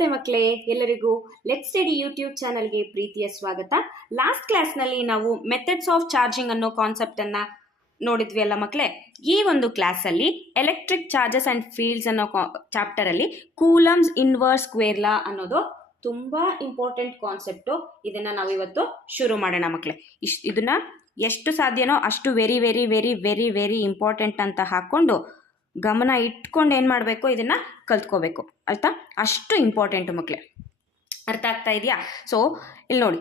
ನಮಸ್ತೆ ಮಕ್ಕಳೇ, ಎಲ್ಲರಿಗೂ ಲೆಟ್ಸ್ ಸ್ಟಡಿ ಯೂಟ್ಯೂಬ್ ಚಾನಲ್ಗೆ ಪ್ರೀತಿಯ ಸ್ವಾಗತ. ಲಾಸ್ಟ್ ಕ್ಲಾಸ್ನಲ್ಲಿ ನಾವು ಮೆಥಡ್ಸ್ ಆಫ್ ಚಾರ್ಜಿಂಗ್ ಅನ್ನೋ ಕಾನ್ಸೆಪ್ಟನ್ನು ನೋಡಿದ್ವಿ ಅಲ್ಲ ಮಕ್ಕಳೇ. ಈ ಒಂದು ಕ್ಲಾಸಲ್ಲಿ ಎಲೆಕ್ಟ್ರಿಕ್ ಚಾರ್ಜಸ್ ಆ್ಯಂಡ್ ಫೀಲ್ಡ್ಸ್ ಅನ್ನೋ ಚಾಪ್ಟರಲ್ಲಿ ಕೂಲಮ್ಸ್ ಇನ್ವರ್ಸ್ ಸ್ಕ್ವೇರ್ ಲಾ ಅನ್ನೋದು ತುಂಬ ಇಂಪಾರ್ಟೆಂಟ್ ಕಾನ್ಸೆಪ್ಟು. ಇದನ್ನು ನಾವು ಇವತ್ತು ಶುರು ಮಾಡೋಣ ಮಕ್ಕಳೇ. ಇದನ್ನು ಎಷ್ಟು ಸಾಧ್ಯನೋ ಅಷ್ಟು very very very very very important ಅಂತ ಹಾಕ್ಕೊಂಡು ಗಮನ ಇಟ್ಕೊಂಡು ಏನು ಮಾಡಬೇಕು, ಇದನ್ನು ಕಲ್ತ್ಕೋಬೇಕು. ಆಯಿತಾ? ಅಷ್ಟು ಇಂಪಾರ್ಟೆಂಟು ಮಕ್ಕಳೇ. ಅರ್ಥ ಆಗ್ತಾ ಇದೆಯಾ? ಸೊ ಇಲ್ಲಿ ನೋಡಿ,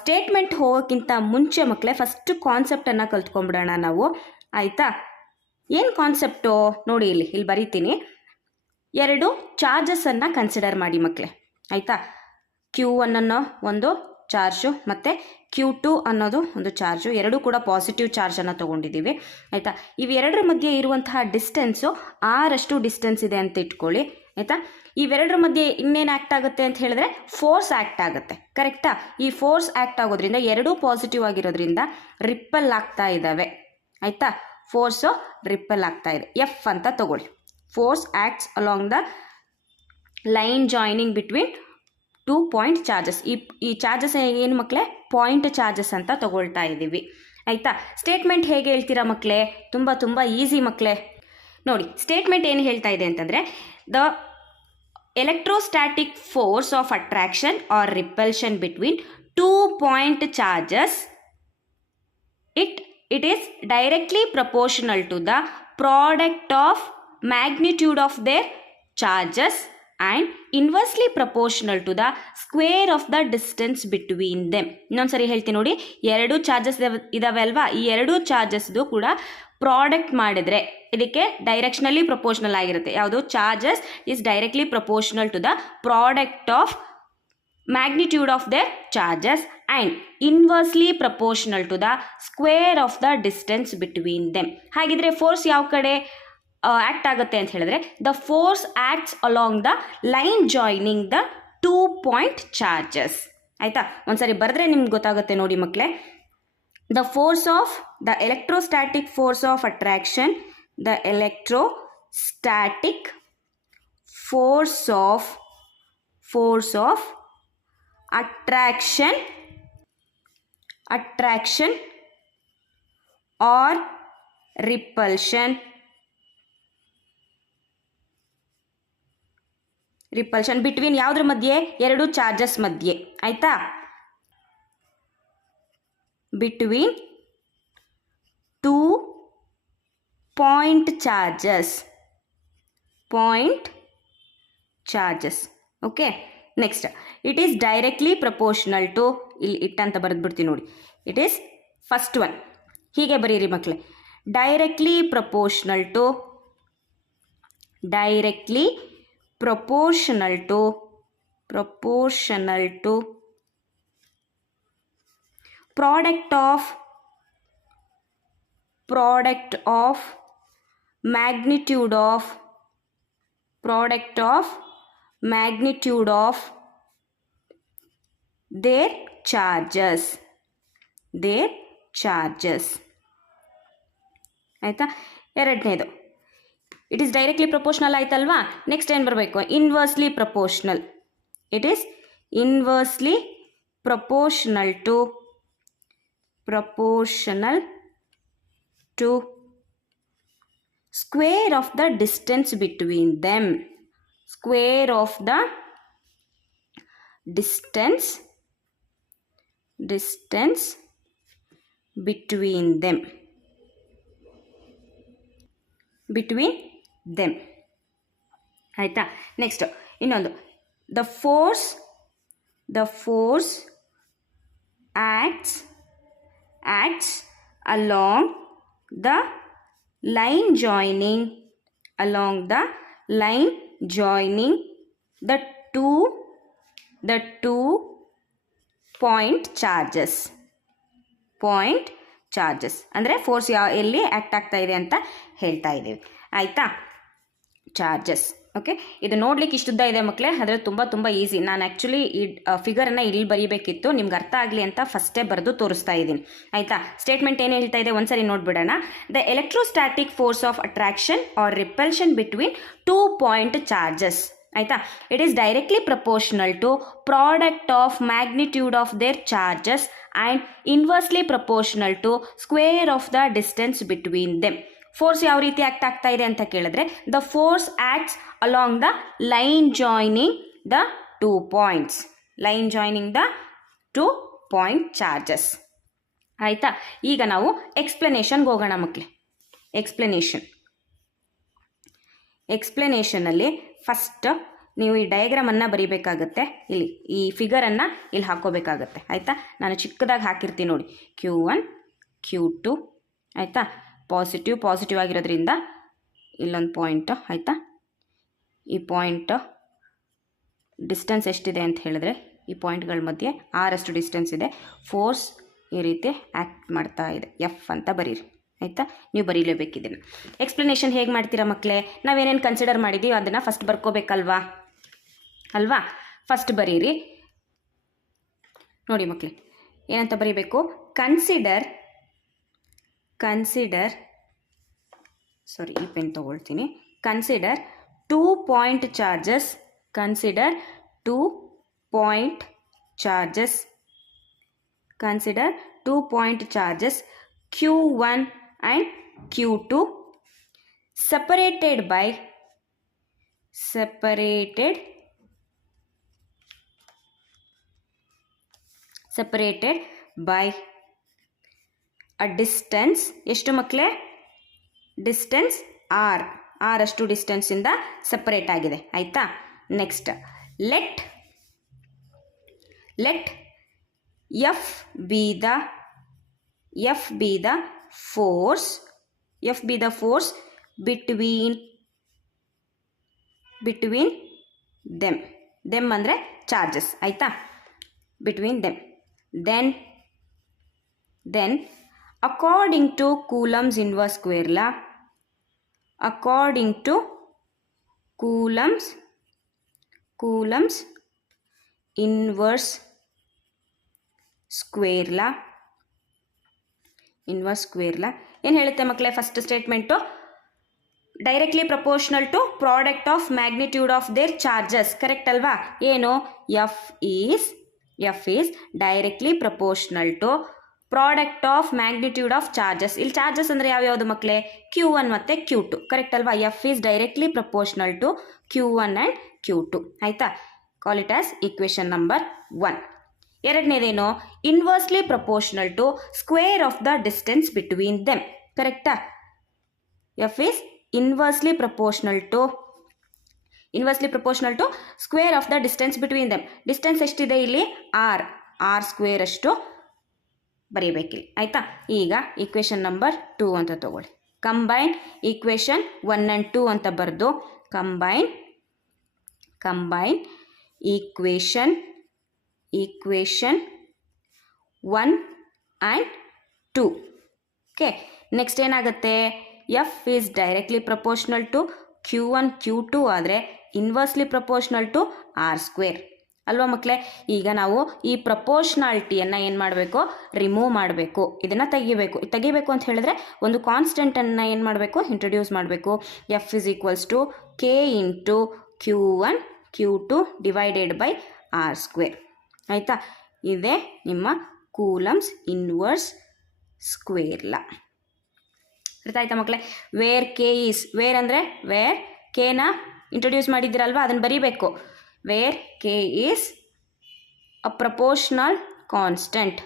ಸ್ಟೇಟ್ಮೆಂಟ್ ಹೋಗೋಕ್ಕಿಂತ ಮುಂಚೆ ಮಕ್ಕಳೇ ಫಸ್ಟು ಕಾನ್ಸೆಪ್ಟನ್ನು ಕಲ್ತ್ಕೊಂಡ್ಬಿಡೋಣ ನಾವು. ಆಯಿತಾ? ಏನು ಕಾನ್ಸೆಪ್ಟು ನೋಡಿ, ಇಲ್ಲಿ ಬರೀತೀನಿ. ಎರಡು ಚಾರ್ಜಸನ್ನು ಕನ್ಸಿಡರ್ ಮಾಡಿ ಮಕ್ಕಳೇ. ಆಯಿತಾ? Q1 ಅನ್ನೋ ಒಂದು ಚಾರ್ಜು ಮತ್ತು Q2 ಅನ್ನೋದು ಒಂದು ಚಾರ್ಜು, ಎರಡೂ ಕೂಡ ಪಾಸಿಟಿವ್ ಚಾರ್ಜನ್ನು ತೊಗೊಂಡಿದ್ದೀವಿ. ಆಯಿತಾ? ಇವೆರಡರ ಮಧ್ಯೆ ಇರುವಂತಹ ಡಿಸ್ಟೆನ್ಸು ಆರಷ್ಟು ಡಿಸ್ಟೆನ್ಸ್ ಇದೆ ಅಂತ ಇಟ್ಕೊಳ್ಳಿ. ಆಯಿತಾ? ಇವೆರಡರ ಮಧ್ಯೆ ಇನ್ನೇನು ಆ್ಯಕ್ಟ್ ಆಗುತ್ತೆ ಅಂತ ಹೇಳಿದ್ರೆ ಫೋರ್ಸ್ ಆ್ಯಕ್ಟ್ ಆಗುತ್ತೆ. ಕರೆಕ್ಟಾ? ಈ ಫೋರ್ಸ್ ಆ್ಯಕ್ಟ್ ಆಗೋದ್ರಿಂದ ಎರಡೂ ಪಾಸಿಟಿವ್ ಆಗಿರೋದ್ರಿಂದ ರಿಪ್ಪಲ್ ಆಗ್ತಾ ಇದ್ದಾವೆ. ಆಯಿತಾ? ಫೋರ್ಸು ರಿಪ್ಪಲ್ ಆಗ್ತಾ ಇದೆ. ಎಫ್ ಅಂತ ತಗೊಳ್ಳಿ. Force acts along the line joining between 2 point charges. ಈ ಚಾರ್ಜಸ್ ಏನು ಮಕ್ಕಳೇ? ಪಾಯಿಂಟ್ ಚಾರ್ಜಸ್ ಅಂತ ತಗೊಳ್ತಾ ಇದ್ದೀವಿ. ಆಯಿತಾ? ಸ್ಟೇಟ್ಮೆಂಟ್ ಹೇಗೆ ಹೇಳ್ತೀರಾ ಮಕ್ಕಳೇ? ತುಂಬ ಈಸಿ ಮಕ್ಕಳೇ. ನೋಡಿ, ಸ್ಟೇಟ್ಮೆಂಟ್ ಏನು ಹೇಳ್ತಾ ಇದೆ ಅಂತಂದರೆ, the electrostatic force of attraction or repulsion between 2 point charges it is directly proportional to the product of magnitude of their charges and inversely proportional to the square of the distance between them. ಇನ್ನೊಂದ್ಸರಿ ಹೇಳ್ತೀನಿ ನೋಡಿ, ಎರಡು charges ಇದಾವೆ ಅಲ್ವಾ, ಈ ಎರಡು ಚಾರ್ಜಸ್ದು ಕೂಡ product ಮಾಡಿದರೆ ಇದಕ್ಕೆ ಡೈರೆಕ್ಷನಲಿ ಪ್ರಪೋರ್ಷನಲ್ ಆಗಿರುತ್ತೆ. ಯಾವುದು? Charges is directly proportional to the product of magnitude of their charges and inversely proportional to the square of the distance between them. ಹಾಗಿದ್ರೆ ಫೋರ್ಸ್ ಯಾವ ಕಡೆ ಆ್ಯಕ್ಟ್ ಆಗುತ್ತೆ ಅಂತ ಹೇಳಿದ್ರೆ, the force acts along the line joining the 2 point charges. ಆಯಿತಾ? ಒಂದ್ಸರಿ ಬರೆದ್ರೆ ನಿಮ್ಗೆ ಗೊತ್ತಾಗುತ್ತೆ ನೋಡಿ ಮಕ್ಕಳೇ. The force of the electrostatic force of attraction, the electrostatic force of attraction or repulsion between ಯಾವುದ್ರ ಮಧ್ಯೆ? ಎರಡು ಚಾರ್ಜಸ್ ಮಧ್ಯೆ. ಆಯಿತಾ? Between 2 point charges. Okay, next, it is directly proportional to, ಇಲ್ಲಿ ಇಟ್ಟಂತ ಬರೆದ್ಬಿಡ್ತೀನಿ ನೋಡಿ. ಇಟ್ ಈಸ್ ಫಸ್ಟ್ ಒನ್ ಹೀಗೆ ಬರೀರಿ ಮಕ್ಕಳೇ. Directly proportional to product of magnitude of their charges. ಆಯಿತಾ? ಎರಡನೇದು, ಇಟ್ ಈಸ್ ಡೈರೆಕ್ಟ್ಲಿ ಪ್ರಪೋರ್ಷನಲ್ ಆಯ್ತಲ್ವಾ. ನೆಕ್ಸ್ಟ್ ಏನು ಬರಬೇಕು? Inversely proportional. It is inversely proportional to square of the distance between them. Square of the distance between them. ಆಯಿತಾ? Next ಇನ್ನೊಂದು, the force acts along the line joining the two point charges. ಅಂದರೆ force ಎಲ್ಲಿ act ಆಗ್ತಾ ಇದೆ ಅಂತ ಹೇಳ್ತಾ ಇದ್ದೀವಿ. ಆಯಿತಾ? ಚಾರ್ಜಸ್. ಓಕೆ, ಇದು ನೋಡ್ಲಿಕ್ಕೆ ಇಷ್ಟುದ್ದ ಇದೆ ಮಕ್ಕಳೇ, ಆದರೆ ತುಂಬ ಈಸಿ. ನಾನು ಆ್ಯಕ್ಚುಲಿ ಈ ಫಿಗರನ್ನು ಇಲ್ಲಿ ಬರೀಬೇಕಿತ್ತು, ನಿಮ್ಗೆ ಅರ್ಥ ಆಗಲಿ ಅಂತ ಫಸ್ಟೇ ಬರೆದು ತೋರಿಸ್ತಾ ಇದ್ದೀನಿ. ಆಯಿತಾ? ಸ್ಟೇಟ್ಮೆಂಟ್ ಏನು ಹೇಳ್ತಾ ಇದೆ ಒಂದ್ಸರಿ ನೋಡ್ಬಿಡೋಣ. The electrostatic force of attraction or repulsion between 2 point charges. ಆಯಿತಾ. It is directly proportional to product of magnitude of their charges and inversely proportional to square of the distance between them. Force ಯಾವ ರೀತಿ act ಆಗ್ತಾ ಇದೆ ಅಂತ ಕೇಳಿದ್ರೆ, the force acts along the line joining the 2 points, line joining the 2 point charges. ಆಯಿತಾ. ಈಗ ನಾವು ಎಕ್ಸ್ಪ್ಲನೇಷನ್ಗೆ ಹೋಗೋಣ ಮಕ್ಕಳೇ. ಎಕ್ಸ್ಪ್ಲನೇಷನಲ್ಲಿ ಫಸ್ಟ್ ನೀವು ಈ ಡಯಾಗ್ರಾಮನ್ನು ಬರೀಬೇಕಾಗತ್ತೆ. ಇಲ್ಲಿ ಈ ಫಿಗರನ್ನು ಇಲ್ಲಿ ಹಾಕ್ಕೋಬೇಕಾಗತ್ತೆ. ಆಯಿತಾ. ನಾನು ಚಿಕ್ಕದಾಗಿ ಹಾಕಿರ್ತೀನಿ ನೋಡಿ, Q1 Q2. ಆಯಿತಾ. ಪಾಸಿಟಿವ್ ಆಗಿರೋದ್ರಿಂದ ಇಲ್ಲೊಂದು ಪಾಯಿಂಟು. ಆಯಿತಾ. ಈ ಪಾಯಿಂಟ್ ಡಿಸ್ಟೆನ್ಸ್ ಎಷ್ಟಿದೆ ಅಂತ ಹೇಳಿದ್ರೆ, ಈ ಪಾಯಿಂಟ್ಗಳ ಮಧ್ಯೆ ಆರಷ್ಟು ಡಿಸ್ಟೆನ್ಸ್ ಇದೆ. ಫೋರ್ಸ್ ಈ ರೀತಿ ಆ್ಯಕ್ಟ್ ಮಾಡ್ತಾ ಇದೆ, F ಅಂತ ಬರೀರಿ. ಆಯಿತಾ. ನೀವು ಬರೀಲೇಬೇಕಿದ್ದೀನಿ. ಎಕ್ಸ್ಪ್ಲನೇಷನ್ ಹೇಗೆ ಮಾಡ್ತೀರಾ ಮಕ್ಕಳೇ? ನಾವೇನೇನು ಕನ್ಸಿಡರ್ ಮಾಡಿದ್ದೀವಿ ಅದನ್ನು ಫಸ್ಟ್ ಬರ್ಕೋಬೇಕಲ್ವಾ ಅಲ್ವಾ. ಫಸ್ಟ್ ಬರೀರಿ ನೋಡಿ ಮಕ್ಕಳೇ, ಏನಂತ ಬರೀಬೇಕು? ಕನ್ಸಿಡರ್ ಸಾರಿ, ಈ ಪೆನ್ ತೊಗೊಳ್ತೀನಿ. Consider 2 point charges. Consider 2 point charges Q1 and Q2 separated by a distance. ಎಷ್ಟು ಮಕ್ಕಳೇ? ಡಿಸ್ಟೆನ್ಸ್ R ಅಷ್ಟು ಡಿಸ್ಟೆನ್ಸಿಂದ ಸಪರೇಟ್ ಆಗಿದೆ. ಆಯಿತಾ. Next let F be the force between them ಅಂದರೆ ಚಾರ್ಜಸ್. ಆಯಿತಾ. Between them. then according to Coulomb's inverse square law, Coulomb's inverse square law ಏನು ಹೇಳುತ್ತೆ ಮಕ್ಕಳೇ? First statement directly proportional to product of magnitude of their charges. Correct ಅಲ್ವಾ? ಏನು? F is directly proportional to product of magnitude of charges. ಇಲ್ಲಿ charges ಅಂದರೆ ಯಾವ್ಯಾವುದು ಮಕ್ಕಳೇ? Q1 ಮತ್ತು Q2. ಕರೆಕ್ಟ್ ಅಲ್ವಾ? F is directly proportional to Q1 and Q2. ಆಯಿತಾ. Call it as equation number 1. ಎರಡನೇದೇನು? Inversely proportional to square of the distance between them. ಕರೆಕ್ಟಾ? F is inversely proportional to square of the distance between them. Distance ಎಷ್ಟಿದೆ ಇಲ್ಲಿ? R square ಅಷ್ಟು ಬರೀಬೇಕಿಲ್ಲಿ. ಆಯಿತಾ. ಈಗ equation number 2 ಅಂತ ತಗೊಳ್ಳಿ. ಕಂಬೈನ್ ಈಕ್ವೇಷನ್ 1 and 2 ಅಂತ ಬರೆದು combine equation 1 and 2. Okay. Next ಏನಾಗುತ್ತೆ? F is directly proportional to Q1 Q2 ಆದರೆ inversely proportional to R square ಅಲ್ವಾ ಮಕ್ಕಳೇ. ಈಗ ನಾವು ಈ ಪ್ರಪೋರ್ಷನಾಲಿಟಿಯನ್ನು ಏನು ಮಾಡಬೇಕು? ರಿಮೂವ್ ಮಾಡಬೇಕು. ಇದನ್ನು ತೆಗಿಬೇಕು ಅಂತ ಹೇಳಿದ್ರೆ ಒಂದು ಕಾನ್ಸ್ಟೆಂಟನ್ನು ಏನು ಮಾಡಬೇಕು? ಇಂಟ್ರೊಡ್ಯೂಸ್ ಮಾಡಬೇಕು. F is equals to K into Q1 Q2 divided by R square. ಆಯಿತಾ. ಇದೇ ನಿಮ್ಮ ಕೂಲಮ್ಸ್ ಇನ್ವರ್ಸ್ ಸ್ಕ್ವೇರ್ ಲಾ. ಅರ್ಥ ಆಯ್ತಾ ಮಕ್ಕಳೇ? ವೇರ್ ಕೆ ಈಸ್, ವೇರ್ ಅಂದರೆ ವೇರ್ ಕೆನ ಇಂಟ್ರೊಡ್ಯೂಸ್ ಮಾಡಿದ್ದೀರಲ್ವ ಅದನ್ನು ಬರೀಬೇಕು. Where K is a proportional constant.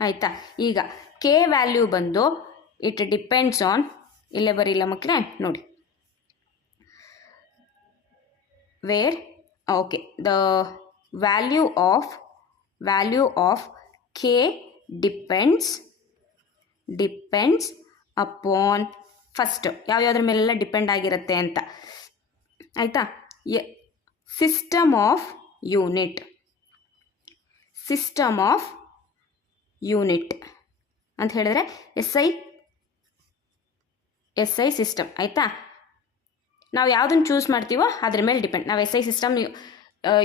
ಆಯಿತಾ. ಈಗ ಕೆ ವ್ಯಾಲ್ಯೂ ಬಂದು ಇಟ್ ಡಿಪೆಂಡ್ಸ್ ಆನ್, ಇಲ್ಲೇ ಬರೀಲ್ಲ ಮಕ್ಕಳೇ ನೋಡಿ, where okay the value of K depends upon first ಯಾವ್ಯಾವ್ದ್ರ ಮೇಲೆಲ್ಲ ಡಿಪೆಂಡ್ ಆಗಿರುತ್ತೆ ಅಂತ. ಆಯಿತಾ. ಸಿಸ್ಟಮ್ ಆಫ್ ಯೂನಿಟ್ ಅಂತ ಹೇಳಿದ್ರೆ ಎಸ್ ಐ ಸಿಸ್ಟಮ್. ಆಯಿತಾ. ನಾವು ಯಾವುದನ್ನು ಚೂಸ್ ಮಾಡ್ತೀವೋ ಅದ್ರ ಮೇಲೆ ಡಿಪೆಂಡ್. ನಾವು SI ಸಿಸ್ಟಮ್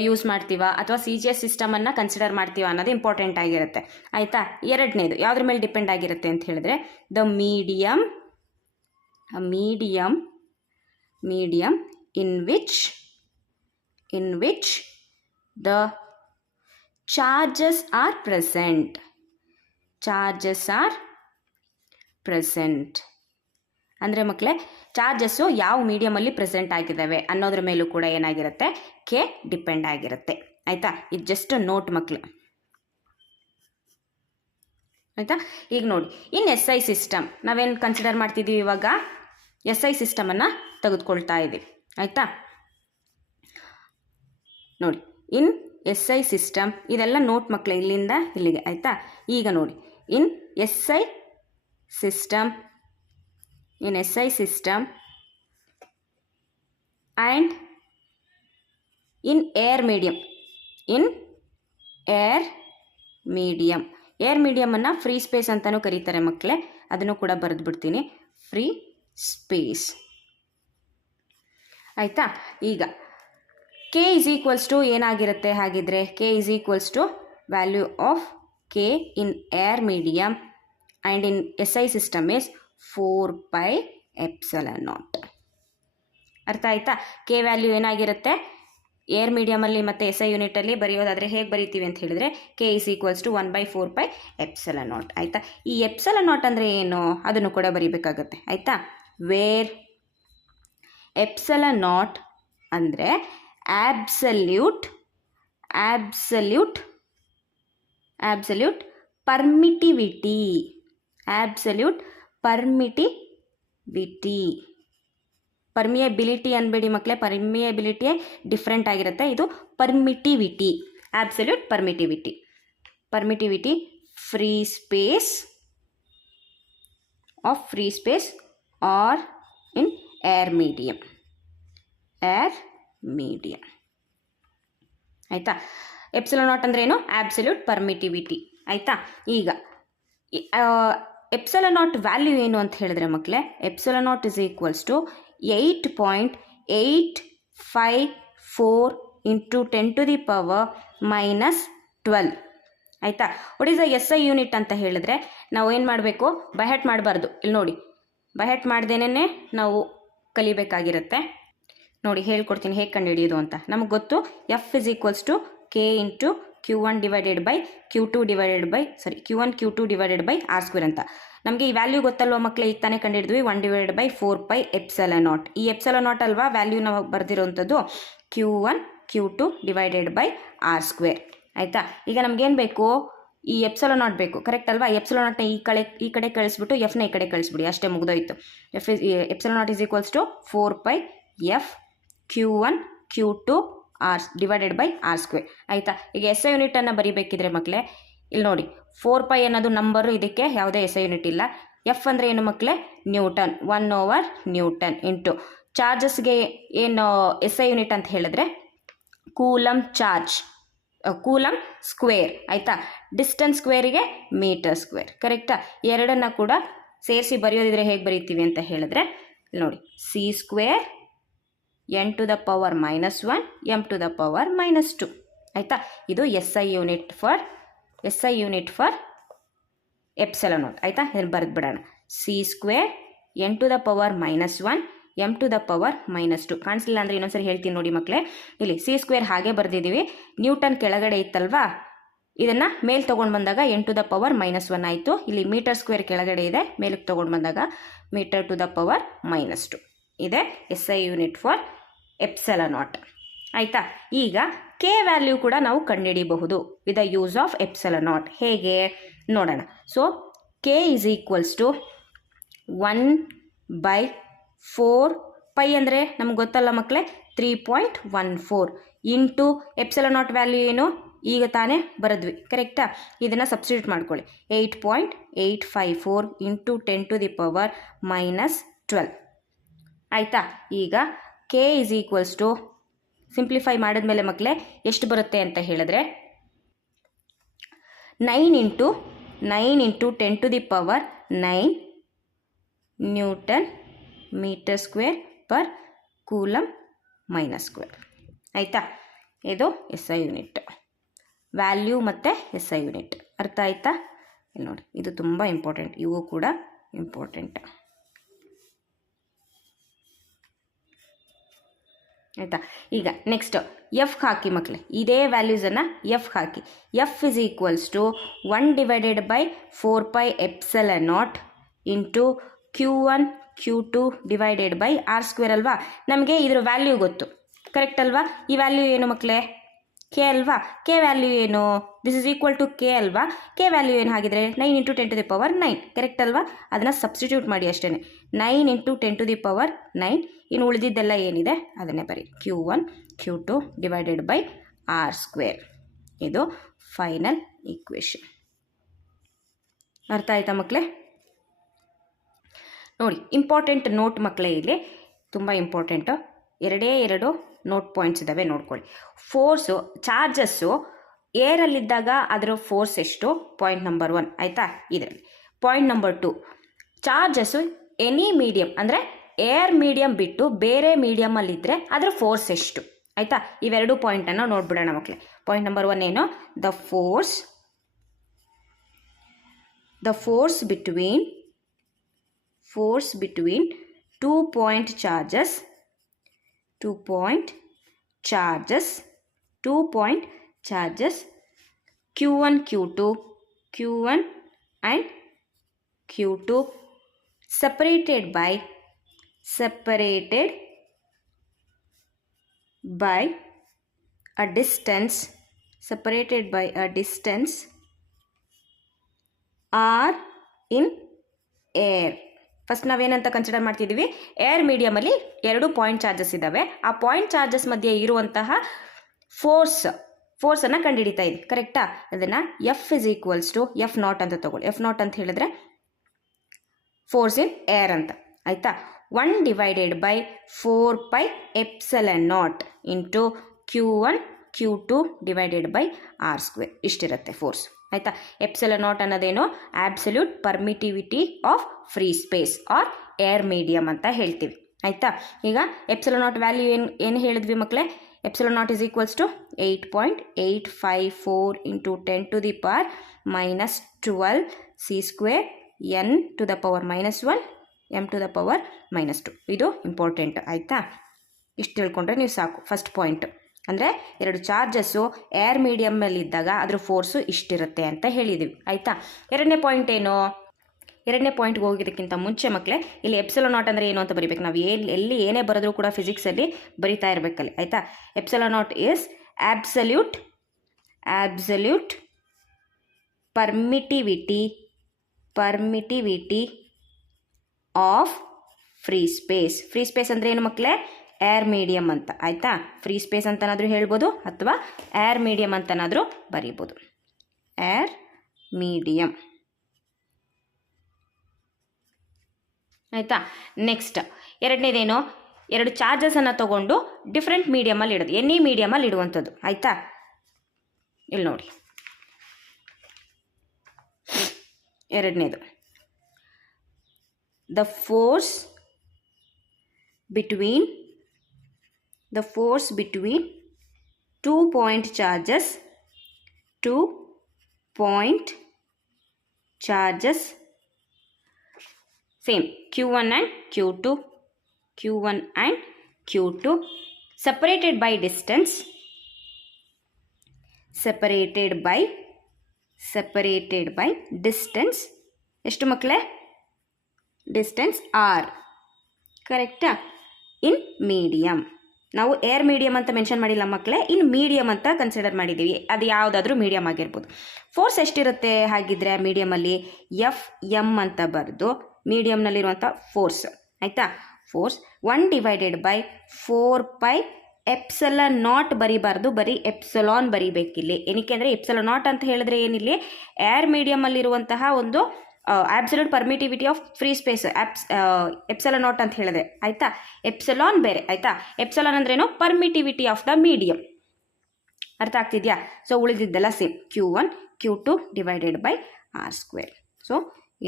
ಯೂಸ್ ಮಾಡ್ತೀವ ಅಥವಾ CGS ಸಿಸ್ಟಮನ್ನು ಕನ್ಸಿಡರ್ ಮಾಡ್ತೀವ ಅನ್ನೋದು ಇಂಪಾರ್ಟೆಂಟ್ ಆಗಿರುತ್ತೆ. ಆಯಿತಾ. ಎರಡನೇದು ಯಾವುದ್ರ ಮೇಲೆ ಡಿಪೆಂಡ್ ಆಗಿರುತ್ತೆ ಅಂತ ಹೇಳಿದ್ರೆ the medium in which the charges are present. ಅಂದರೆ ಮಕ್ಕಳೇ ಚಾರ್ಜಸ್ಸು ಯಾವ ಮೀಡಿಯಮಲ್ಲಿ ಪ್ರೆಸೆಂಟ್ ಆಗಿದ್ದಾವೆ ಅನ್ನೋದ್ರ ಮೇಲೂ ಕೂಡ ಏನಾಗಿರುತ್ತೆ ಕೆ ಡಿಪೆಂಡ್ ಆಗಿರುತ್ತೆ. ಆಯಿತಾ. ಇದು ಜಸ್ಟ್ ನೋಟ್ ಮಕ್ಕಳು. ಆಯಿತಾ. ಈಗ ನೋಡಿ ಇನ್ SI ಸಿಸ್ಟಮ್ ನಾವೇನು ಕನ್ಸಿಡರ್ ಮಾಡ್ತಿದ್ದೀವಿ ಇವಾಗ SI ಸಿಸ್ಟಮನ್ನು ತೆಗೆದುಕೊಳ್ತಾ ಇದ್ದೀವಿ. ಆಯಿತಾ. ನೋಡಿ ಇನ್ SI ಸಿಸ್ಟಮ್ ಇದೆಲ್ಲ ನೋಟ್ ಮಕ್ಕಳು ಇಲ್ಲಿಂದ ಇಲ್ಲಿಗೆ. ಆಯಿತಾ. ಈಗ ನೋಡಿ ಇನ್ SI system and in air medium ಅನ್ನು ಫ್ರೀ ಸ್ಪೇಸ್ ಅಂತಲೂ ಕರೀತಾರೆ ಮಕ್ಕಳೇ. ಅದನ್ನು ಕೂಡ ಬರೆದು ಬಿಡ್ತೀನಿ, ಫ್ರೀ ಸ್ಪೇಸ್. ಆಯಿತಾ. ಈಗ ಕೆ ಇಸ್ ಈಕ್ವಲ್ಸ್ ಟು ಏನಾಗಿರುತ್ತೆ ಹಾಗಿದ್ರೆ K is equals to value of K in air medium and in SI system is 4πε0. ಅರ್ಥ ಆಯ್ತಾ. ಕೆ ವ್ಯಾಲ್ಯೂ ಏನಾಗಿರುತ್ತೆ ಏರ್ ಮೀಡಿಯಮಲ್ಲಿ ಮತ್ತು SI ಯೂನಿಟಲ್ಲಿ ಬರೆಯೋದಾದರೆ ಹೇಗೆ ಬರೀತೀವಿ ಅಂತ ಹೇಳಿದ್ರೆ ಕೆ ಇಸ್ ಈಕ್ವಲ್ಸ್ ಟು 1/4πε0. ಆಯಿತಾ. ಈ ε0 ಅಂದರೆ ಏನು ಅದನ್ನು ಕೂಡ ಬರೀಬೇಕಾಗತ್ತೆ. ಆಯಿತಾ. ವೇರ್ ε0 ಅಂದರೆ ಆಬ್ಸಲ್ಯೂಟ್ ಪರ್ಮಿಟಿವಿಟಿ. ಪರ್ಮಿಯಬಿಲಿಟಿ ಅನ್ಬೇಡಿ ಮಕ್ಕಳೇ, ಪರ್ಮಿಯಬಿಲಿಟಿಯೇ ಡಿಫ್ರೆಂಟ್ ಆಗಿರುತ್ತೆ. ಇದು permittivity, absolute permittivity free space or in air medium. ಆಯಿತಾ. ε0 ಅಂದ್ರೆ ಏನು ಆಬ್ಸಲ್ಯೂಟ್ ಪರ್ಮಿಟಿವಿಟಿ. ಆಯಿತಾ. ಈಗ ε0 ವ್ಯಾಲ್ಯೂ ಏನು ಅಂತ ಹೇಳಿದ್ರೆ ಮಕ್ಕಳೇ ε0 ಇಸ್ ಈಕ್ವಲ್ಸ್ ಟು 8.854 ಇಂಟು 10⁻⁻12. ಆಯಿತಾ. What is the SI unit ಅಂತ ಹೇಳಿದ್ರೆ ನಾವು ಏನು ಮಾಡಬೇಕು ಬೈಹೆಟ್ ಮಾಡಬಾರ್ದು. ಇಲ್ಲಿ ನೋಡಿ ಬೈಹೆಟ್ ಮಾಡ್ದೇನೆ ನಾವು ಕಲಿಬೇಕಾಗಿರುತ್ತೆ. ನೋಡಿ ಹೇಳ್ಕೊಡ್ತೀನಿ ಹೇಗೆ ಕಂಡುಹಿಡಿಯೋದು ಅಂತ. ನಮಗೆ ಗೊತ್ತು F is equals to K into Q1 divided by Q2 divided by R² ಅಂತ. ನಮಗೆ ಈ ವ್ಯಾಲ್ಯೂ ಗೊತ್ತಲ್ವ ಮಕ್ಕಳೇ, ಈಗ ತಾನೇ ಕಂಡುಹಿಡಿದ್ವಿ 1/4πε0. ಈ ε0 ಅಲ್ವಾ ವ್ಯಾಲ್ಯೂ ನಾವು ಬರೆದಿರೋವಂಥದ್ದು Q1 Q2 divided by R². ಆಯಿತಾ. ಈಗ ನಮಗೇನು ಬೇಕು ಈ ε0 ಬೇಕು, ಕರೆಕ್ಟ್ ಅಲ್ವಾ. ε0ನ ಈ ಕಡೆ ಕಳಿಸ್ಬಿಟ್ಟು ಎಫ್ನ ಈ ಕಡೆ ಕಳಿಸ್ಬಿಡಿ, ಅಷ್ಟೇ ಮುಗಿದೋಯ್ತು. ε0 is equals to 4πF Q1 Q2 R divided by R². ಆಯಿತಾ. ಈಗ SI ಯೂನಿಟನ್ನು ಬರೀಬೇಕಿದ್ರೆ ಮಕ್ಕಳೇ ಇಲ್ಲಿ ನೋಡಿ 4π ಅನ್ನೋದು ನಂಬರು, ಇದಕ್ಕೆ ಯಾವುದೇ SI ಯೂನಿಟ್ ಇಲ್ಲ. F ಅಂದರೆ ಏನು ಮಕ್ಕಳೇ ನ್ಯೂಟನ್, 1/N ಇಂಟು ಚಾರ್ಜಸ್ಗೆ ಏನು SI ಯೂನಿಟ್ ಅಂತ ಹೇಳಿದ್ರೆ ಕೂಲಮ್ ಸ್ಕ್ವೇರ್. ಆಯಿತಾ. ಡಿಸ್ಟೆನ್ಸ್ ಸ್ಕ್ವೇರಿಗೆ ಮೀಟರ್ ಸ್ಕ್ವೇರ್. ಕರೆಕ್ಟಾ. ಎರಡನ್ನು ಕೂಡ ಸೇರಿಸಿ ಬರೆಯೋದಿದ್ರೆ ಹೇಗೆ ಬರೀತೀವಿ ಅಂತ ಹೇಳಿದ್ರೆ ನೋಡಿ C² n⁻⁻1 m⁻⁻2. ಆಯಿತಾ. ಇದು SI ಯೂನಿಟ್ ಫಾರ್ ε0. ಆಯಿತಾ. ಇದನ್ನು ಬರೆದು ಬಿಡೋಣ. C² n⁻⁻1 m⁻⁻2. ಕಾಣಿಸಲಿಲ್ಲ ಅಂದರೆ ಇನ್ನೊಂದ್ಸರಿ ಹೇಳ್ತೀನಿ ನೋಡಿ ಮಕ್ಕಳೇ. ಇಲ್ಲಿ C² ಹಾಗೆ ಬರೆದಿದ್ದೀವಿ, ನ್ಯೂಟನ್ ಕೆಳಗಡೆ ಇತ್ತಲ್ವಾ, ಇದನ್ನು ಮೇಲೆ ತೊಗೊಂಡು ಬಂದಾಗ n⁻⁻1 ಆಯಿತು. ಇಲ್ಲಿ ಮೀಟರ್ ಸ್ಕ್ವೇರ್ ಕೆಳಗಡೆ ಇದೆ, ಮೇಲಕ್ಕೆ ತೊಗೊಂಡು ಬಂದಾಗ m⁻⁻2 ಇದೆ SI ಯೂನಿಟ್ ಫಾರ್ ε0. ಆಯಿತಾ. ಈಗ ಕೆ ವ್ಯಾಲ್ಯೂ ಕೂಡ ನಾವು ಕಂಡುಹಿಡಿಯಬಹುದು ವಿತ್ ದ ಯೂಸ್ ಆಫ್ ε0. ಹೇಗೆ ನೋಡೋಣ. So K is equals to 1/4π ಅಂದರೆ ನಮ್ಗೆ ಗೊತ್ತಲ್ಲ ಮಕ್ಕಳೇ 3.14 ಇಂಟು ε0 ವ್ಯಾಲ್ಯೂ ಏನು ಈಗ ತಾನೇ ಬರೆದ್ವಿ, ಕರೆಕ್ಟಾ. ಇದನ್ನು ಸಬ್ಸ್ಟಿಟ್ಯೂಟ್ ಮಾಡ್ಕೊಳ್ಳಿ. 8.854 ಇಂಟು 10⁻⁻12. ಆಯಿತಾ. ಈಗ K is equals to simplify ಮಾಡಿದ್ಮೇಲೆ ಮಕ್ಕಳೇ ಎಷ್ಟು ಬರುತ್ತೆ ಅಂತ ಹೇಳಿದ್ರೆ 9 into 10⁻⁹ newton metre square per coulomb minus square. ಆಯಿತಾ. ಇದು SI ಯೂನಿಟ್, ವ್ಯಾಲ್ಯೂ ಮತ್ತು SI ಯೂನಿಟ್. ಅರ್ಥ ಆಯ್ತಾ? ಇಲ್ಲಿ ನೋಡಿ, ಇದು ತುಂಬ ಇಂಪಾರ್ಟೆಂಟ್, ಇವು ಕೂಡ ಇಂಪಾರ್ಟೆಂಟ್. ಆಯಿತಾ? ಈಗ ನೆಕ್ಸ್ಟ್ ಎಫ್ ಹಾಕಿ ಮಕ್ಕಳೇ, ಇದೇ ವ್ಯಾಲ್ಯೂಸನ್ನು ಎಫ್ ಹಾಕಿ. F is equals to 1/4πε0 into Q1 Q2 divided by R² ಅಲ್ವಾ? ನಮಗೆ ಇದರ ವ್ಯಾಲ್ಯೂ ಗೊತ್ತು, ಕರೆಕ್ಟ್ ಅಲ್ವಾ? ಈ ವ್ಯಾಲ್ಯೂ ಏನು ಮಕ್ಕಳೇ? ಕೆ ಅಲ್ವಾ? ಕೆ ವ್ಯಾಲ್ಯೂ ಏನು? This is equal to K ಅಲ್ವಾ? ಕೆ ವ್ಯಾಲ್ಯೂ ಏನು ಹಾಗಿದ್ರೆ 9 × 10⁻⁹, ಕರೆಕ್ಟ್ ಅಲ್ವಾ? ಅದನ್ನು ಸಬ್ಸ್ಟಿಟ್ಯೂಟ್ ಮಾಡಿ ಅಷ್ಟೇ, 9 × 10⁻⁹. ಇನ್ನು ಉಳಿದಿದ್ದೆಲ್ಲ ಏನಿದೆ ಅದನ್ನೇ ಬರೀ, Q1 Q2 divided by R². ಇದು ಫೈನಲ್ ಈಕ್ವೇಷನ್. ಅರ್ಥ ಆಯ್ತಾ ಮಕ್ಕಳೇ? ನೋಡಿ, ಇಂಪಾರ್ಟೆಂಟ್ ನೋಟ್ ಮಕ್ಕಳೇ, ಇಲ್ಲಿ ತುಂಬ ಇಂಪಾರ್ಟೆಂಟು. 2 ನೋಟ್ ಪಾಯಿಂಟ್ಸ್ ಇದ್ದಾವೆ, ನೋಡ್ಕೊಳ್ಳಿ. ಫೋರ್ಸು, ಚಾರ್ಜಸ್ಸು ಏರಲ್ಲಿದ್ದಾಗ ಅದರ ಫೋರ್ಸ್ ಎಷ್ಟು? ಪಾಯಿಂಟ್ ನಂಬರ್ 1 ಆಯಿತಾ? ಇದರಲ್ಲಿ point number 2, charges any medium ಅಂದರೆ ಏರ್ ಮೀಡಿಯಮ್ ಬಿಟ್ಟು ಬೇರೆ ಮೀಡಿಯಮಲ್ಲಿದ್ದರೆ ಅದರ ಫೋರ್ಸ್ ಎಷ್ಟು? ಆಯಿತಾ? ಇವೆರಡು ಪಾಯಿಂಟನ್ನು ನೋಡ್ಬಿಡೋಣ ಮಕ್ಕಳೇ. ಪಾಯಿಂಟ್ ನಂಬರ್ 1 ಏನು? The force between 2 point charges Q1 and Q2 separated by a distance r in air. First ನಾವೇನಂತ ಕನ್ಸಿಡರ್ ಮಾಡ್ತಿದ್ದೀವಿ? ಏರ್ ಮೀಡಿಯಮಲ್ಲಿ 2 ಪಾಯಿಂಟ್ ಚಾರ್ಜಸ್ ಇದ್ದಾವೆ, ಆ ಪಾಯಿಂಟ್ ಚಾರ್ಜಸ್ ಮಧ್ಯೆ ಇರುವಂತಹ ಫೋರ್ಸನ್ನು ಕಂಡುಹಿಡಿತಾ ಇದೆ, ಕರೆಕ್ಟಾ? ಅದನ್ನು F is equals to F0 ಅಂತ ತಗೊಳ್ಳಿ. F0 ಅಂತ ಹೇಳಿದ್ರೆ ಫೋರ್ಸ್ ಇನ್ ಏರ್ ಅಂತ, ಆಯಿತಾ? 1/4πε0 into Q1 Q2 divided by R². ಇಷ್ಟಿರುತ್ತೆ ಫೋರ್ಸ್, ಆಯಿತಾ? ε0 ಅನ್ನೋದೇನು? Absolute permittivity of free space or air medium ಅಂತ ಹೇಳ್ತೀವಿ, ಆಯಿತಾ? ಈಗ ε0 ವ್ಯಾಲ್ಯೂ ಏನು ಹೇಳಿದ್ವಿ ಮಕ್ಕಳೇ? ε0 is equals to 8.854 into 10⁻⁻12 c² n⁻⁻1 m⁻⁻2. ಇದು ಇಂಪಾರ್ಟೆಂಟ್, ಆಯಿತಾ? ಇಷ್ಟು ತಿಳ್ಕೊಂಡ್ರೆ ನೀವು ಸಾಕು. ಫಸ್ಟ್ ಪಾಯಿಂಟ್ ಅಂದರೆ 2 ಚಾರ್ಜಸ್ಸು ಏರ್ ಮೀಡಿಯಮ್ಮಲ್ಲಿದ್ದಾಗ ಅದ್ರ ಫೋರ್ಸು ಇಷ್ಟಿರುತ್ತೆ ಅಂತ ಹೇಳಿದ್ದೀವಿ, ಆಯಿತಾ? ಎರಡನೇ ಪಾಯಿಂಟ್ ಏನು? ಎರಡನೇ ಪಾಯಿಂಟ್ಗೆ ಹೋಗೋದಕ್ಕಿಂತ ಮುಂಚೆ ಮಕ್ಕಳೇ, ಇಲ್ಲಿ ε0 ಅಂದರೆ ಏನು ಅಂತ ಬರೀಬೇಕು. ನಾವು ಎಲ್ಲಿ ಏನೇ ಬರೆದ್ರೂ ಕೂಡ ಫಿಸಿಕ್ಸಲ್ಲಿ ಬರಿತಾ ಇರಬೇಕಲ್ಲಿ, ಆಯಿತಾ? ε0 is absolute permittivity of free space. Free space ಅಂದರೆ ಏನು ಮಕ್ಕಳೇ? ಏರ್ ಮೀಡಿಯಮ್ ಅಂತ, ಆಯಿತಾ? ಫ್ರೀ ಸ್ಪೇಸ್ ಅಂತನಾದರೂ ಹೇಳ್ಬೋದು ಅಥವಾ ಏರ್ ಮೀಡಿಯಮ್ ಅಂತನಾದರೂ ಬರೀಬೋದು. ಏರ್ ಮೀಡಿಯಮ್, ಆಯಿತಾ? ನೆಕ್ಸ್ಟ್ ಎರಡನೇದೇನು? 2 ಚಾರ್ಜಸನ್ನು ತೊಗೊಂಡು ಡಿಫ್ರೆಂಟ್ ಮೀಡಿಯಮಲ್ಲಿ ಇಡೋದು, ಎನಿ ಮೀಡಿಯಮಲ್ಲಿ ಇಡುವಂಥದ್ದು, ಆಯಿತಾ? ಇಲ್ಲಿ ನೋಡಿ, ಎರಡನೇದು the force between 2 point charges same Q1 and Q2 separated by distance ಎಷ್ಟು ಮಕ್ಕಳೇ? ಡಿಸ್ಟೆನ್ಸ್ R, ಕರೆಕ್ಟಾ? ಇನ್ ಮೀಡಿಯಮ್. ನಾವು ಏರ್ ಮೀಡಿಯಮ್ ಅಂತ ಮೆನ್ಷನ್ ಮಾಡಿಲ್ಲ ಮಕ್ಕಳೇ, ಇನ್ ಮೀಡಿಯಮ್ ಅಂತ ಕನ್ಸಿಡರ್ ಮಾಡಿದ್ದೀವಿ. ಅದು ಯಾವುದಾದ್ರೂ ಮೀಡಿಯಮ್ ಆಗಿರ್ಬೋದು. ಫೋರ್ಸ್ ಎಷ್ಟಿರುತ್ತೆ ಹಾಗಿದ್ರೆ ಮೀಡಿಯಮಲ್ಲಿ? Fm ಅಂತ ಬರೆದು ಮೀಡಿಯಮ್ನಲ್ಲಿರುವಂಥ ಫೋರ್ಸ್, ಆಯಿತಾ? ಫೋರ್ಸ್ 1/4πε0 ಬರೀಬಾರ್ದು, ಬರೀ ಎಪ್ಸಲಾನ್ ಬರೀಬೇಕಿಲ್ಲಿ. ಏನಕ್ಕೆ ಅಂದರೆ ε0 ಅಂತ ಹೇಳಿದ್ರೆ ಏನಿಲ್ಲಿ ಏರ್ ಮೀಡಿಯಮಲ್ಲಿರುವಂತಹ ಒಂದು absolute permittivity of free space ε0 ಅಂತ ಹೇಳಿದ್ರೆ, ಆಯಿತಾ? ಎಪ್ಸಲಾನ್ ಬೇರೆ, ಆಯಿತಾ? ಎಪ್ಸಲಾನ್ ಅಂದ್ರೇನು? Permittivity of the medium. ಅರ್ಥ ಆಗ್ತಿದೆಯಾ? ಸೊ ಉಳಿದಿದ್ದೆಲ್ಲ same, Q1 Q2 divided by R². So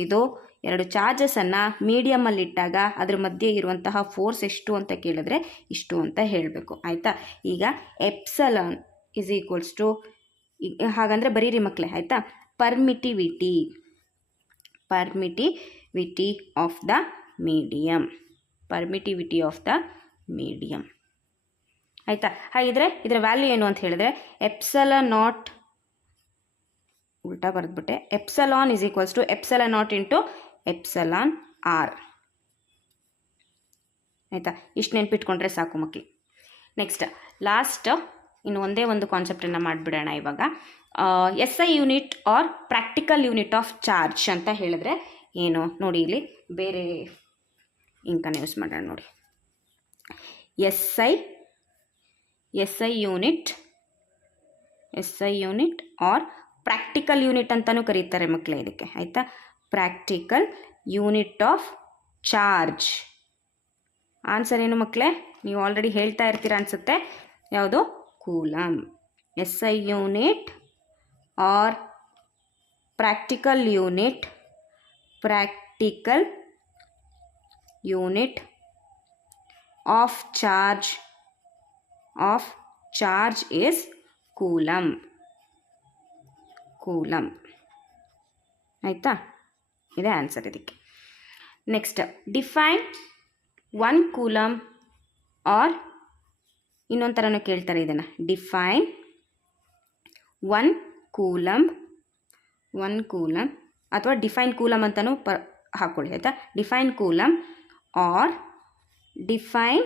ಇದು 2 ಚಾರ್ಜಸನ್ನು ಮೀಡಿಯಮಲ್ಲಿಟ್ಟಾಗ ಅದ್ರ ಮಧ್ಯೆ ಇರುವಂತಹ ಫೋರ್ಸ್ ಎಷ್ಟು ಅಂತ ಕೇಳಿದ್ರೆ ಇಷ್ಟು ಅಂತ ಹೇಳಬೇಕು, ಆಯಿತಾ? ಈಗ ಇಸ್ ಈಕ್ವಲ್ಸ್ ಟು, ಹಾಗಂದರೆ ಬರೀರಿ ಮಕ್ಕಳೇ ಆಯಿತಾ, permittivity of the medium, permittivity of the medium ಆಯಿತಾ. ಹಾಗಿದ್ರೆ ಇದರ ವ್ಯಾಲ್ಯೂ ಏನು ಅಂತ ಹೇಳಿದ್ರೆ ಎಪ್ಸಲನ್ ನಾಟ್, ಉಲ್ಟಾ ಬರೆದ್ಬಿಟ್ಟೆ, epsilon is equals to epsilon naught into epsilon r ಆಯಿತಾ. ಇಷ್ಟು ನೆನ್ಪಿಟ್ಕೊಂಡ್ರೆ ಸಾಕು ಮಕ್ಕಳು. ನೆಕ್ಸ್ಟ್ ಲಾಸ್ಟ್ ಇನ್ನು ಒಂದೇ ಒಂದು ಕಾನ್ಸೆಪ್ಟನ್ನು ಮಾಡಿಬಿಡೋಣ ಇವಾಗ. S I unit or practical unit of charge ಅಂತ ಹೇಳಿದ್ರೆ ಏನು ನೋಡಿ, ಇಲ್ಲಿ ಬೇರೆ ಇಂಕನ್ನು ಯೂಸ್ ಮಾಡೋಣ ನೋಡಿ. S I unit or practical unit ಅಂತಲೂ ಕರೀತಾರೆ ಮಕ್ಕಳೇ ಇದಕ್ಕೆ ಆಯಿತಾ. Practical unit of charge answer ಏನು ಮಕ್ಕಳೇ, ನೀವು ಆಲ್ರೆಡಿ ಹೇಳ್ತಾ ಇರ್ತೀರ ಅನಿಸುತ್ತೆ, ಯಾವುದು? Coulomb. S I unit or practical unit of charge is coulomb ಆಯಿತಾ. ಇದೇ ಆನ್ಸರ್ ಇದಕ್ಕೆ. ನೆಕ್ಸ್ಟ್ ಡಿಫೈನ್ 1 ಕೂಲಮ್ ಆರ್, ಇನ್ನೊಂದು ಥರನೂ ಕೇಳ್ತಾರೆ ಇದನ್ನು, ಡಿಫೈನ್ 1 ಕೂಲಮ್ ಅಥವಾ ಡಿಫೈನ್ ಕೂಲಮ್ ಅಂತಲೂ ಹಾಕ್ಕೊಳ್ಳಿ ಆಯಿತಾ. Define coulomb or define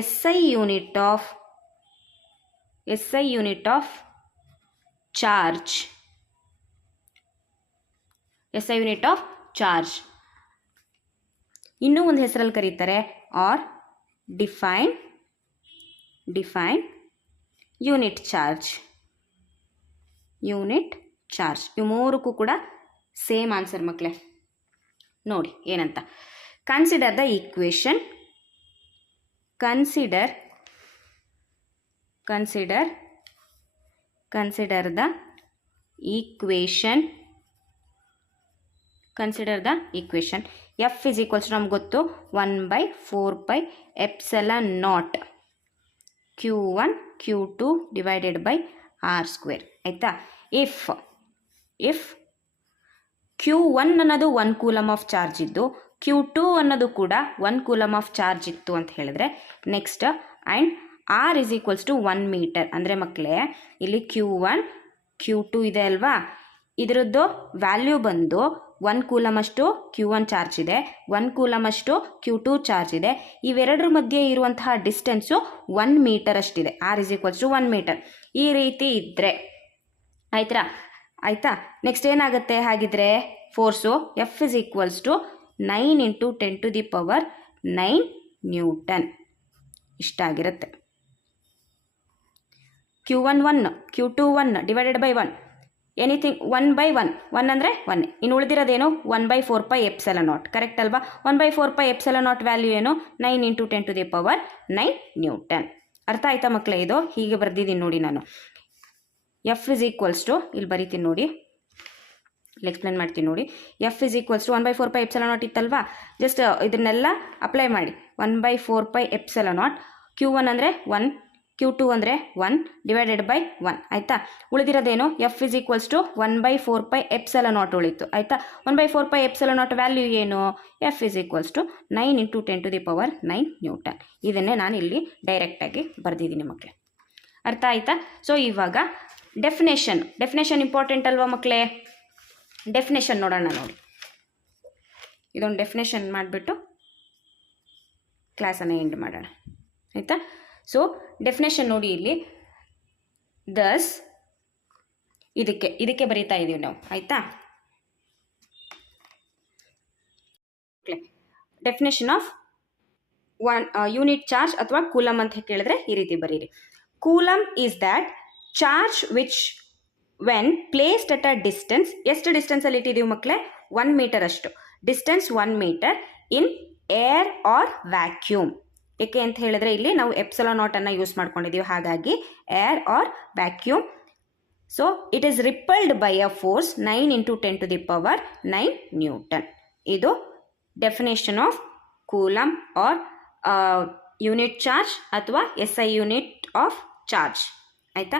S I unit of charge, ಇನ್ನೂ ಒಂದು ಹೆಸರಲ್ಲಿ ಕರೀತಾರೆ ಆರ್ ಡಿಫೈನ್ ಯೂನಿಟ್ ಚಾರ್ಜ್. ಇವು ಮೂರಕ್ಕೂ ಕೂಡ ಸೇಮ್ ಆನ್ಸರ್ ಮಕ್ಕಳೇ. ನೋಡಿ ಏನಂತ, consider the equation, consider the equation F is equals to ನಮ್ಗೆ ಗೊತ್ತು 1/4 epsilon naught Q1 Q2 divided by R square ಆಯಿತಾ. if Q1 ಅನ್ನೋದು 1 ಕೂಲಮ್ ಆಫ್ ಚಾರ್ಜ್ ಇದ್ದು Q2 ಅನ್ನೋದು ಕೂಡ 1 ಕೂಲಮ್ ಆಫ್ ಚಾರ್ಜ್ ಇತ್ತು ಅಂತ ಹೇಳಿದ್ರೆ, next and R is equals to 1 metre ಅಂದರೆ ಮಕ್ಕಳೇ ಇಲ್ಲಿ Q1 Q2 ಇದೆ ಅಲ್ವಾ, ಇದರದ್ದು ವ್ಯಾಲ್ಯೂ ಬಂದು 1 ಕೂಲಮ್ ಅಷ್ಟು Q1 ಚಾರ್ಜ್ ಇದೆ, 1 ಕೂಲಮ್ ಅಷ್ಟು Q2 ಚಾರ್ಜ್ ಇದೆ. ಇವೆರಡರ ಮಧ್ಯೆ ಇರುವಂತಹ ಡಿಸ್ಟೆನ್ಸು 1 ಮೀಟರ್ ಅಷ್ಟಿದೆ. R is equals to 1 metre. ಈ ರೀತಿ ಇದ್ದರೆ ಆಯಿತಾ. ನೆಕ್ಸ್ಟ್ ಏನಾಗುತ್ತೆ ಹಾಗಿದ್ರೆ force F is equals to 9 × 10⁹ newton ಇಷ್ಟಾಗಿರುತ್ತೆ. Q1 1 Q2 1 divided by 1 anything 1/1 ಅಂದರೆ 1. ಇನ್ನು ಉಳಿದಿರೋದೇನು 1/4 ಎಪ್ಸಲನ್ ನಾಟ್, ಕರೆಕ್ಟ್ ಅಲ್ವಾ. 1/4 ಎಪ್ಸಲನ್ ನಾಟ್ ವ್ಯಾಲ್ಯೂ ಏನು 9 × 10⁹ ನ್ಯೂಟನ್. ಅರ್ಥ ಆಯ್ತಾ ಮಕ್ಕಳೇ? ಇದು ಹೀಗೆ ಬರೆದಿದ್ದೀನಿ ನೋಡಿ ನಾನು. F is equals to, ಇಲ್ಲಿ ಬರಿತೀನಿ ನೋಡಿ, ಇಲ್ಲಿ ಎಕ್ಸ್ಪ್ಲೇನ್ ಮಾಡ್ತೀನಿ ನೋಡಿ. F is equals to 1/4 epsilon naught ಇತ್ತಲ್ವಾ, ಜಸ್ಟ್ ಇದನ್ನೆಲ್ಲ ಅಪ್ಲೈ ಮಾಡಿ. 1/4 ಎಪ್ಸಲನ್ ನಾಟ್, Q1 ಅಂದರೆ 1, Q2 ಅಂದರೆ 1 ಡಿವೈಡೆಡ್ ಬೈ 1 ಆಯಿತಾ. ಉಳಿದಿರೋದೇನು F is equals to 1/4 epsilon not ಉಳಿತು ಆಯಿತಾ. 1/4 ಎಪ್ಸಲನ್ ನಾಟ್ ವ್ಯಾಲ್ಯೂ ಏನು, F is equals to 9 × 10⁹ Newton. ಇದನ್ನೇ ನಾನು ಇಲ್ಲಿ ಡೈರೆಕ್ಟಾಗಿ ಬರೆದಿದ್ದೀನಿ ಮಕ್ಕಳೇ. ಅರ್ಥ ಆಯಿತಾ? ಸೊ ಇವಾಗ ಡೆಫಿನೇಷನ್ ಇಂಪಾರ್ಟೆಂಟ್ ಅಲ್ವಾ ಮಕ್ಕಳೇ. ಡೆಫಿನೇಷನ್ ನೋಡೋಣ ನೋಡಿ. ಇದೊಂದು ಡೆಫಿನೇಷನ್ ಮಾಡಿಬಿಟ್ಟು ಕ್ಲಾಸನ್ನು ಎಂಡ್ ಮಾಡೋಣ ಆಯಿತಾ. ಸೊ ಡೆಫಿನೇಷನ್ ನೋಡಿ ಇಲ್ಲಿ, ದಸ್ ಇದಕ್ಕೆ ಬರೀತಾ ಇದ್ದೀವಿ ನಾವು ಆಯಿತಾ. ಡೆಫಿನೇಷನ್ ಆಫ್ ಯೂನಿಟ್ ಚಾರ್ಜ್ ಅಥವಾ ಕೂಲಮ್ ಅಂತ ಕೇಳಿದ್ರೆ ಈ ರೀತಿ ಬರೀರಿ. Coulomb is that charge which when placed at a distance, ಎಷ್ಟು ಡಿಸ್ಟೆನ್ಸಲ್ಲಿ ಇಟ್ಟಿದ್ದೀವಿ ಮಕ್ಕಳೇ 1 ಮೀಟರ್ ಅಷ್ಟು distance, 1 metre in air or vacuum. ಏಕೆ ಅಂತ ಹೇಳಿದ್ರೆ ಇಲ್ಲಿ ನಾವು ಎಪ್ಸಲನ್ ನಾಟ್ ಅನ್ನು ಯೂಸ್ ಮಾಡ್ಕೊಂಡಿದ್ದೀವಿ, ಹಾಗಾಗಿ air or vacuum. So it is repelled by a force 9 × 10⁹ newton. ಇದು definition of coulomb or unit charge ಅಥವಾ SI ಯೂನಿಟ್ ಆಫ್ ಚಾರ್ಜ್. ಆಯಿತಾ?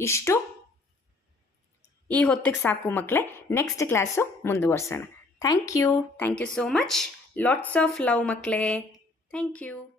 ಇಷ್ಟು ಈ ಹೊತ್ತಿಗೆ ಸಾಕು ಮಕ್ಕಳೇ. ನೆಕ್ಸ್ಟ್ ಕ್ಲಾಸು ಮುಂದುವರ್ಸೋಣ. Thank you so much. Lots of love ಮಕ್ಕಳೇ. Thank you.